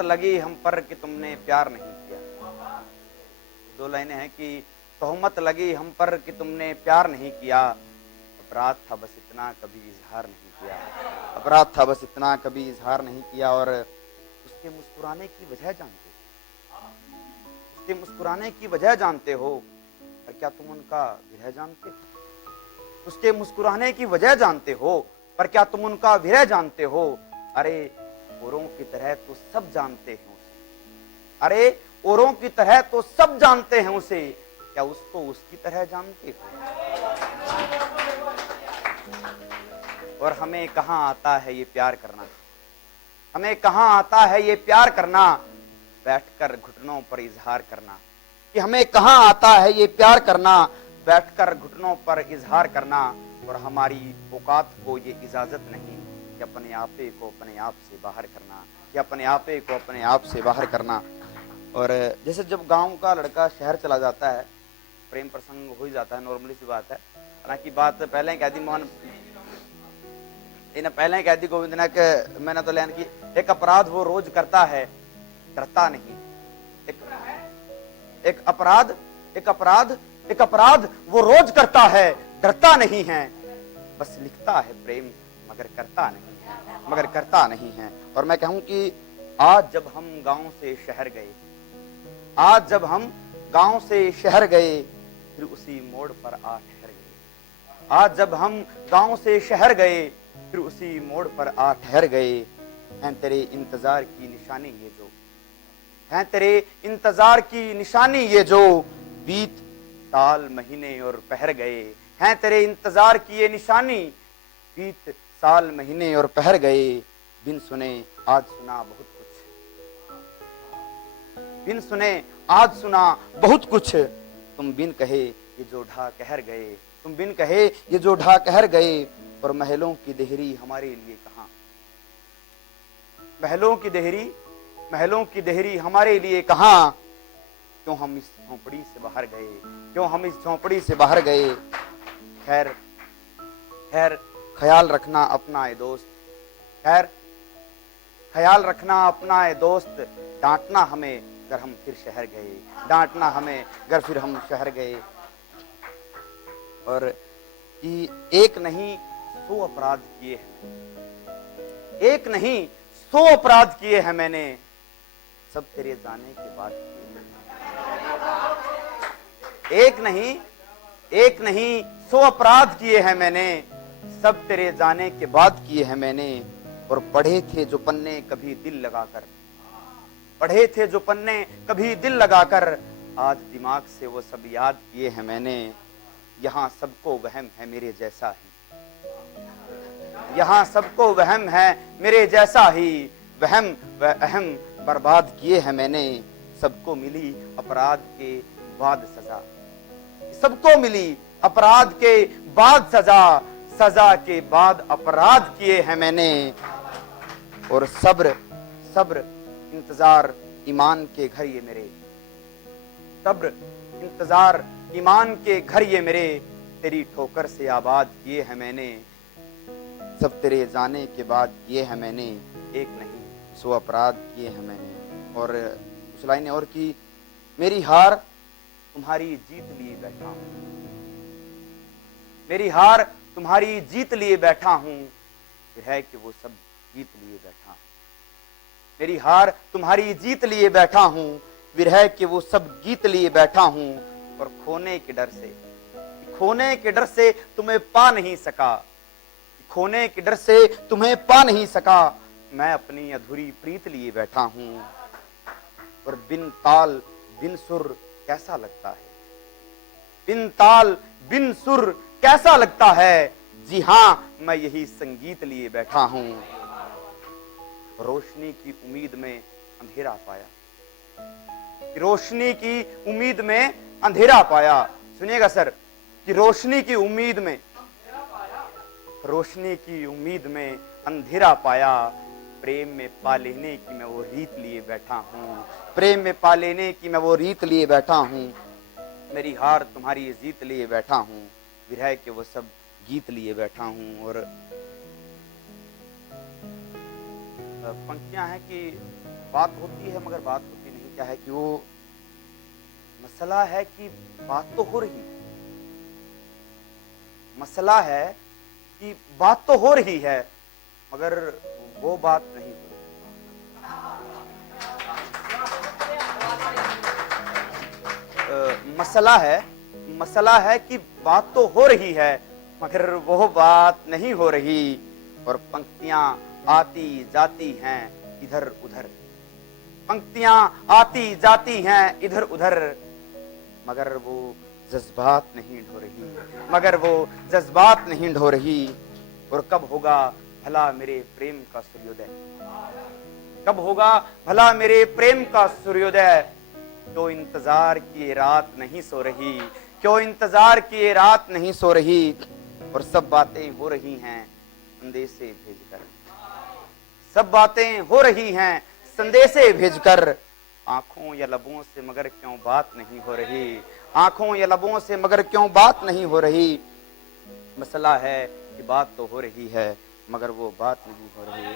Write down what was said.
लगी हम पर कि तुमने प्यार नहीं किया। दो लाइनें हैं कि तोहमत लगी हम पर कि तुमने प्यार नहीं किया, अपराध था बस इतना कभी इजहार नहीं किया। अपराध था बस इतना कभी इजहार नहीं किया। और उसके मुस्कुराने की वजह जानते हो, उसके मुस्कुराने की वजह जानते हो, पर क्या तुम उनका विरह जानते हो? उसके मुस्कुराने की वजह जानते हो, पर क्या तुम उनका विरह जानते हो? अरे औरों की तरह तो सब जानते हैं उसे, अरे औरों की तरह तो सब जानते हैं उसे, क्या उसको उसकी तरह जानते हो? और हमें कहां आता है ये प्यार करना, हमें कहां आता है ये प्यार करना, बैठकर घुटनों पर इजहार करना। कि हमें कहां आता है ये प्यार करना, बैठकर घुटनों पर इजहार करना। और हमारी औकात को ये इजाजत नहीं कि अपने आपे को अपने आप से बाहर करना, कि अपने आपे को अपने आप से बाहर करना। और जैसे जब गांव का लड़का शहर चला जाता है, प्रेम प्रसंग हो ही जाता है, नॉर्मली सी बात है। हालांकि बात पहले कह दी मोहन, इन्हें पहले कह दी गोविंद ने कि मैंने तो लेन की, एक अपराध वो रोज करता है डरता नहीं। एक अपराध एक अपराध एक अपराध वो रोज करता है डरता नहीं है, बस लिखता है प्रेम मगर करता नहीं है, मगर करता नहीं है। और मैं कहूं कि आज जब हम गांव से शहर गए, आज जब हम गांव से शहर गए, फिर उसी मोड़ पर आ ठहर गए। आज जब हम गांव से शहर गए, फिर उसी मोड़ पर आ ठहर गए। हैं तेरे इंतजार की निशानी ये जो, हैं तेरे इंतजार की निशानी ये जो, बीत साल महीने और पहर गए। हैं तेरे इंतजार की ये निशानी, बीत साल महीने और पहर गए। बिन सुने आज सुना बहुत कुछ, बिन सुने आज सुना बहुत कुछ, तुम बिन कहे ये जो ढा कहर गए, तुम बिन कहे ये जो ढा कहर गए। और महलों की देहरी हमारे लिए कहां, महलों की देहरी, महलों की देहरी हमारे लिए कहां, क्यों हम इस झोंपड़ी से बाहर गए, क्यों हम इस झोंपड़ी से बाहर गए। खैर खैर ख्याल रखना अपना ए दोस्त, खैर ख्याल रखना अपना ए दोस्त, डांटना हमें अगर हम फिर शहर गए, डांटना हमें अगर फिर हम शहर गए। और कि एक नहीं 100 अपराध किए हैं, एक नहीं 100 अपराध किए हैं मैंने, सब तेरे जाने के बाद किए। एक नहीं 100 अपराध किए हैं मैंने, सब तेरे जाने के बाद किए हैं मैंने। और पढ़े थे जो पन्ने कभी दिल लगाकर, पढ़े थे जो पन्ने कभी दिल लगाकर, आज दिमाग से वो सब याद किए हैं मैंने। यहाँ सबको वहम है मेरे जैसा ही, यहाँ सबको वहम है मेरे जैसा ही, वहम व अहम बर्बाद किए हैं मैंने। सबको मिली अपराध के बाद सजा, सबको मिली अपराध के बाद सजा, सजा के बाद अपराध किए हैं मैंने। और सब्र सब्र इंतजार ईमान के घर ये मेरे, सब्र इंतजार ईमान के घर ये मेरे, तेरी ठोकर से आबाद किए हैं मैंने, सब तेरे जाने के बाद किए हैं मैंने। एक नहीं 100 अपराध किए हैं मैंने। और उस लाइन और की, मेरी हार तुम्हारी जीत लिए बैठा हूं, मेरी हार तुम्हारी जीत लिए बैठा हूं, फिर है कि वो सब जीत लिए बैठा हूं। मेरी हार तुम्हारी जीत लिए बैठा हूं, विरह के वो सब गीत लिए बैठा हूं। और खोने के डर से, खोने के डर से तुम्हें पा नहीं सका, खोने के डर से तुम्हें पा नहीं सका, मैं अपनी अधूरी प्रीत लिए बैठा हूं। और बिन ताल बिन सुर कैसा लगता है, बिन ताल बिन सुर कैसा लगता है, जी हां मैं यही संगीत लिए बैठा हूं। रोशनी की उम्मीद में अंधेरा पाया, रोशनी की उम्मीद में अंधेरा पाया। सुनिएगा सर, कि रोशनी की उम्मीद में, रोशनी की उम्मीद में अंधेरा पाया, प्रेम में पा लेने की मैं वो रीत लिए बैठा हूं, प्रेम में पा लेने की मैं वो रीत लिए बैठा हूं। मेरी हार तुम्हारी जीत लिए बैठा हूं, विरह के वो सब गीत लिए बैठा हूं। और पंक्तियां हैं कि बात होती है मगर बात होती नहीं। क्या है कि वो मसला है कि बात तो हो रही, मसला है कि बात तो हो रही है मगर वो बात नहीं हो रही। मसला है कि बात तो हो रही है मगर वो बात नहीं हो रही। और पंक्तियां आती जाती हैं इधर उधर, पंक्तियां आती जाती हैं इधर उधर, मगर वो जज्बात नहीं ढो रही, मगर वो जज्बात नहीं ढो रही। और कब होगा भला मेरे प्रेम का सूर्योदय, कब होगा भला मेरे प्रेम का सूर्योदय। क्यों इंतजार किए रात नहीं सो रही, क्यों इंतजार किए रात नहीं सो रही। और सब बातें हो रही हैं संदेशे भेजकर, सब बातें हो रही हैं संदेशे भेजकर। आंखों या लबों से मगर क्यों बात नहीं हो रही, आंखों या लबों से मगर क्यों बात नहीं हो रही। मसला है कि बात तो हो रही है मगर वो बात नहीं हो रही।